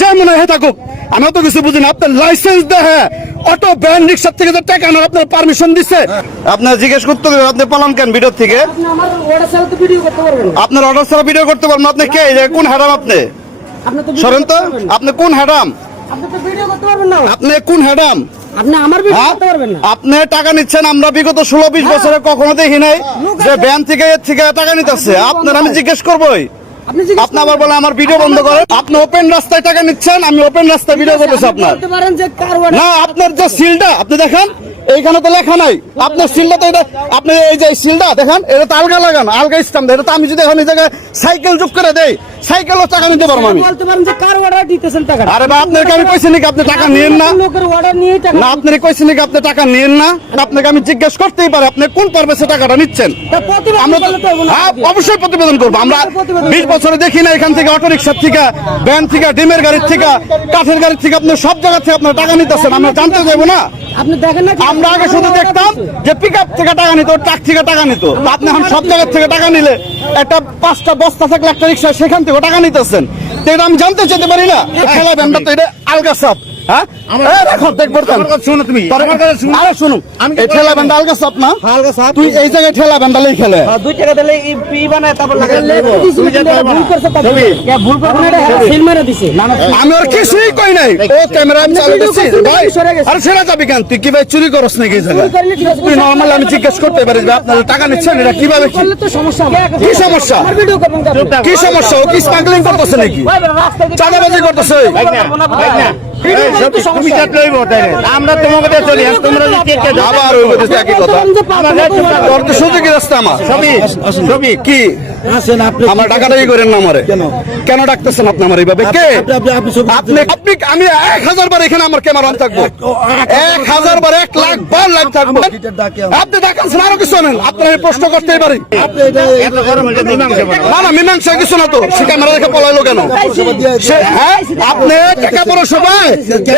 যে মনে হয় থাকুক, আমি তো কিছু বুঝি না। আপনার লাইসেন্স দেখে অটো ভ্যান রিক্সার থেকে যে টাকা আনার আপনার পারমিশন দিচ্ছে? আপনার জিজ্ঞেস করতে হবে আপনি পালান কেন ভিডিও থেকে? আপনার অর্ডার ছাড়া ভিডিও করতে পারবেন? আপনি কে? কোন হ্যাডাম আপনি? সরেন তো, আপনি কোন হ্যাডাম? আপনি কোন হ্যাডাম? আপনি টাকা নিচ্ছেন, আমরা বিগত 16-20 বছরে কখনো দেখি নাই যে ব্যাংক থেকে এর থেকে টাকা নিতেছে। আপনার আমি জিজ্ঞেস করবোই, আপনি আবার বলেন আমার ভিডিও বন্ধ করেন। আপনি ওপেন রাস্তায় টাকা নিচ্ছেন, আমি ওপেন রাস্তায় ভিডিও করতেছি আপনার না। আপনার যে সিলটা আপনি দেখেন, এইখানে তো লেখা নাই আপনার সিলটা তো এটা। আপনি এই যে সিলটা দেখেন, এটা তো আলগা লাগান, আলগা স্ট্যাম্প। এটা তো আমি যদি এখন এই জায়গায় সাইকেল যোগ করে দেই, সাইকেলও টাকা নিতে পারবো আমি। আরে বা আপনাকে আমি কইছি নাকি আপনি টাকা নিয়েন না? না আপনাকে কইছি নাকি আপনি টাকা নিয়েন না? আপনাকে আমি জিজ্ঞেস করতেই পারি আপনি কোন পারপাসে টাকাটা নিচ্ছেন। অবশ্যই প্রতিবেদন করবো। আমরা 20 বছরে দেখি না এখান থেকে অটো রিক্সার থেকে, ভ্যান থেকে, ডিমের গাড়ির থেকে, কাঠের গাড়ির থেকে, আপনি সব জায়গা থেকে আপনার টাকা নিতেছেন। আমরা জানতে যাবো না? আমরা আগে শুধু দেখতাম যে পিক আপ থেকে টাকা নিত, ট্রাক থেকে টাকা নিত। আপনি এখন সব জায়গার থেকে টাকা নিলে, একটা 5টা বস্তা থাকলে একটা রিক্সা, সেখান থেকে টাকা নিতেছেন। তো এটা আমি জানতে চাইতে পারি না? খেলা ব্যান্ডটা তো এটা আলগা সাপ। হ্যাঁ দেখো দেখবো তুমি। আরে শুনো, এই ঠেলা ব্যান্ডা আলগা সাপ না? তুই এই জায়গায় ঠেলা ব্যান্ডা লেই খেলে 2 টাকা দিলে আমি আর কিছুই কই নাই। ও ক্যামেরা আমি চালু করছি ভাই। আরে সেরা যাবি কেন? তুই কি ভাই চুরি করছ নাকি এই জায়গায়? তুই নরমাল আমি জিজ্ঞেস করতে পারি যে আপনারা টাকা নিচ্ছেন, এটা কিভাবে? কি সমস্যা? কি সমস্যা? ও কি স্মাগলিং করতেছে নাকি? চাঁদাবাজি করতেছে? আমরা তোমাকে চলি, তোমরা আবার একই কথা। সুযোগী রাস্তা আমার ছবি কি আমার টাকাটাই করেন না? আমারে কেন ডাকতেছেন আপনি আমার এইভাবে? কে আপনি? আপনি আমি 1000 বার এখানে আমার ক্যামেরা অন থাকবো, 1000 বার, 1 লাখ বার লাইভ থাকবো। আপনি ডাকাচ্ছেন আরো কিছু নেন, আপনার প্রশ্ন করতেই পারি না। না মীমাংসা কিছু না তো, সে ক্যামেরা দেখে পলাইলো কেন? আপনি টাকা পড়ো সবাই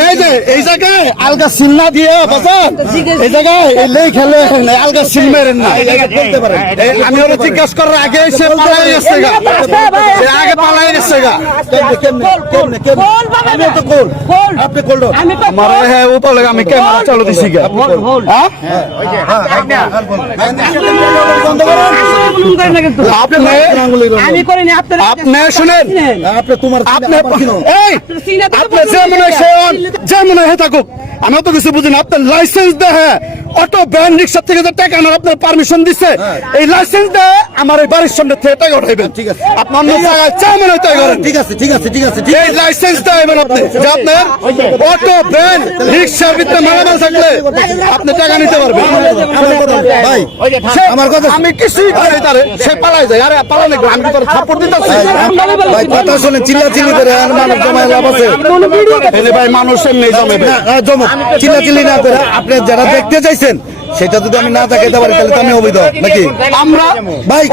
এই যে এই জায়গায় আলগা সিল না দিয়ে বাজার, এই জায়গায় খেলে আলগা সিল মেরেন না। আমি ওরা জিজ্ঞাসা করার আগে সে পালাই গেছে গা, সে আগে পালাই গেছে গা। আমার হ্যাঁ ও পালে আমি ক্যামেরা চালু দিছি গা। আপনি শুনেন, যেমন হয়ে থাকুক, আমি তো কিছু বুঝি না। আপনার লাইসেন্স দেখে অটো ভ্যান রিক্সার থেকে যে টাকা আনার আপনার পারমিশন দিচ্ছে, এই লাইসেন্স দেয় আমার এই বাড়ির সামনে থেকে টাকা উঠাইবেন। আপনি অন্য জায়গায় চাইবেন তাই করেন। ঠিক আছে ঠিক আছে ঠিক আছে, এই লাইসেন্স দেবেন আপনি যে আপনার অটো ভ্যান রিক্সার ভিতরে মালামাল থাকলে আপনি টাকা নিতে পারবেন। ভাই আমার কথা আমি কিছুই করি তারে, সে পালাই যায়। আরে পালালে আমি তো সাপোর্ট দিতেছি। ভাই কথা শুনে চিল্লাচিল্লি করে আর মানুষ জমায় লাভ আছে? ভাই মানুষ এমনি জমে চিল্লাচিল্লি না করে আপনি যারা দেখতে চাইছেন সেটা যদি আমি না দেখাইতে পারি তাহলে তো আমি অবৈধ নাকি? আমরা ভাই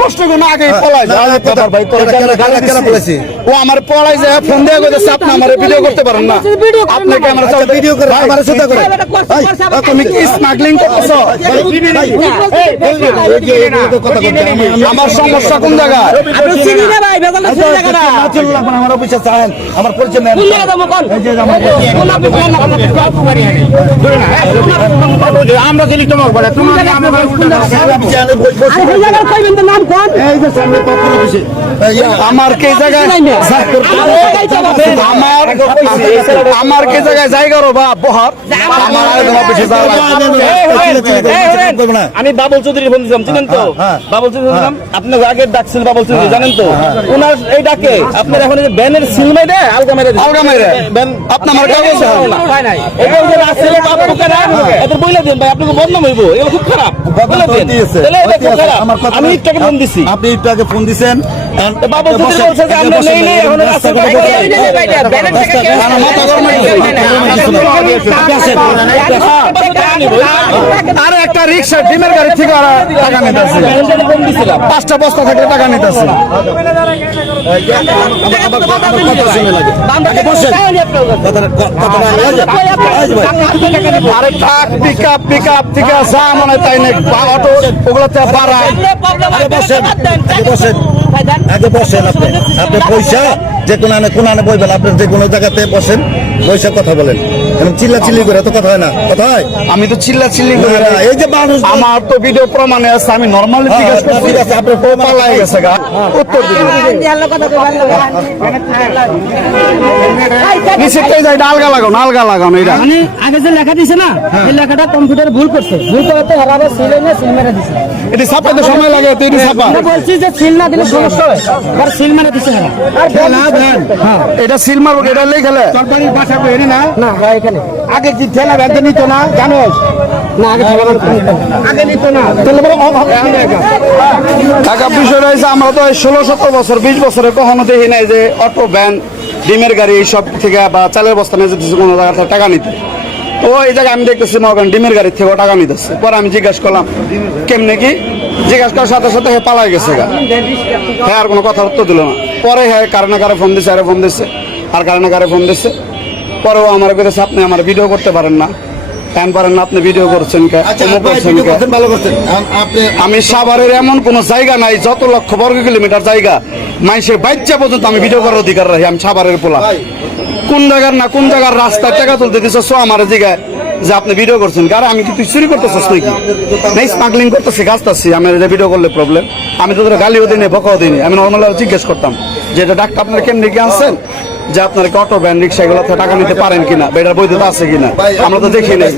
কষ্ট কোনো আগে পলাই যায়। ও আমার পলাই যায়, ফোন দিয়ে কইতেছে আপনি আমার ভিডিও করতে পারেন না। আপনি ক্যামেরা চালাতে ভিডিও করে আমার সাথে করে তুমি কি স্মাগলিং করতেছো? আমার সমস্যা কোন জায়গায়? আপনি চিনি না ভাই, বেজাল আছে জায়গাটা না চললা আমার অফিসে চান, আমার পরিচয় নেন। আমরা চলি তোমার বলে তোমার নাম আমার কে জায়গায় আমার কে জায়গায় জায়গা বা বহার আমি বাবুল চৌধুরী ফোন দিলাম, চিনেন তো? বাবুল চৌধুরী আপনার আগের ডাক ছিল বাবুল চৌধুরী, জানেন তো? ওনার এই ডাকে আপনার এখন ব্যানের সিল মেরে আলগা মেরে আপনার আমার কাগজ নাই এগুলো যে রাস্তায় বাবু করে এত বইলা দেন ভাই, আপনাকে বদনাম হইব, এগুলো খুব খারাপ। আমি একটু আগে ফোন দিছি, আপনি একটু আগে ফোন দিছেন। বাবু যদি বলছে যে আমরা নেই নেই এখন রাস্তায় আরে একটা রিক্সা ডিমের গাড়ি থেকে টাকা নিতেছে, 5টা বস্তা থেকে টাকা নিতেছে। আরে ট্রাক পিকআপ পিকআপ থেকে যা মনে তাই না অটো ওগুলোতে বাড়ায়। বসেন আগে বসেন, আপনি পয়সা যে কোন আনে বইবেন, আপনি যে কোনো জায়গাতে বসেন, বসে কথা বলেন। এবং চিল্লাচিল্লি করে তো কথা হয় না, কথা হয়? আমি তো চিল্লাচিল্লি করি না। এই যে মানুষ, আমার তো ভিডিও প্রমাণে আছে, আমি নরমালি জিজ্ঞেস করছি। ঠিক আছে, আপনার প্রমাণ পালাই গেছে গা, উত্তর দিন। নিচেরটাই যাই, আলগা লাগাও না, আলগা লাগাও না। এটা মানে আগে যে লেখা দিছে না, এই লেখাটা কম্পিউটারে ভুল করছে, ভুল করাতে এরা আবার সিল এনে সিল মেরে দিছে। এটি ছাপাইতে সময় লাগে, তো এটি ছাপা। আমরা বলছি যে সিল না দিলে সমস্যা হয়, আর সিল মেরে দিছে এরা। এটা সিল মারবো, এটা লেখেলে সরকারির বাসা করি না না এখানে আগে কি ঠেলা ভ্যানতে নিত না জানোস না আগে ঠেলা আগে নিত না টাকা বিষয় রয়েছে। আমরা তো 16-17 বছর 20 বছরে কখনো দেখি নাই যে অটো ভ্যান ডিমের গাড়ি এইসব থেকে বা চালের বস্তা নিয়ে যেতেছে কোনো জায়গা থেকে টাকা নিতে। ও এই জায়গায় আমি দেখতেছি মগান ডিমের গাড়ির থেকে টাকা নিতেছে। পরে আমি জিজ্ঞাসা করলাম কেমনে কি, জিজ্ঞাসা করার সাথে সাথে পালাই গেছে গা। হ্যাঁ আর কোনো কথা উত্তর দিল না। পরে হ্যাঁ কারণে কারে ফোন দিচ্ছে, আরে ফোন দিচ্ছে, আর কারণে কারে ফোন দিচ্ছে। পরেও আমার বেড়েছে আপনি আমার ভিডিও করতে পারেন না, কেন পারেন না, আপনি ভিডিও করছেন কে, অমুক করছেন কে। ভালো করছেন। আপনি আমি সাভারের এমন কোন জায়গা নাই, যত লক্ষ বর্গ কিলোমিটার জায়গা মানুষের বাচ্চা পর্যন্ত আমি ভিডিও করার অধিকার রাখি। আমি সাভারের পোলা, কোন জায়গার না কোন জায়গার রাস্তায় টাকা তুলতে দিচ্ছ আমার জায়গায় যে আপনি ভিডিও করছেন। কারণ আমি কি তুই চুরি করতেছিস নাকি, নাই স্মাগলিং করতেছি, গাছতেছি। আমি ভিডিও করলে প্রবলেম, আমি তোদের গালিও দিই, বকাও দিই। আমি নর্মাল জিজ্ঞেস করতাম যে এটা ডাক্তার আপনার কেমনি কি আনছেন, যে আপনার অটো ভ্যান রিক্সা এগুলো টাকা নিতে পারেন কিনা, বা এটার বৈধতা আছে কিনা, আমরা তো দেখি নাই।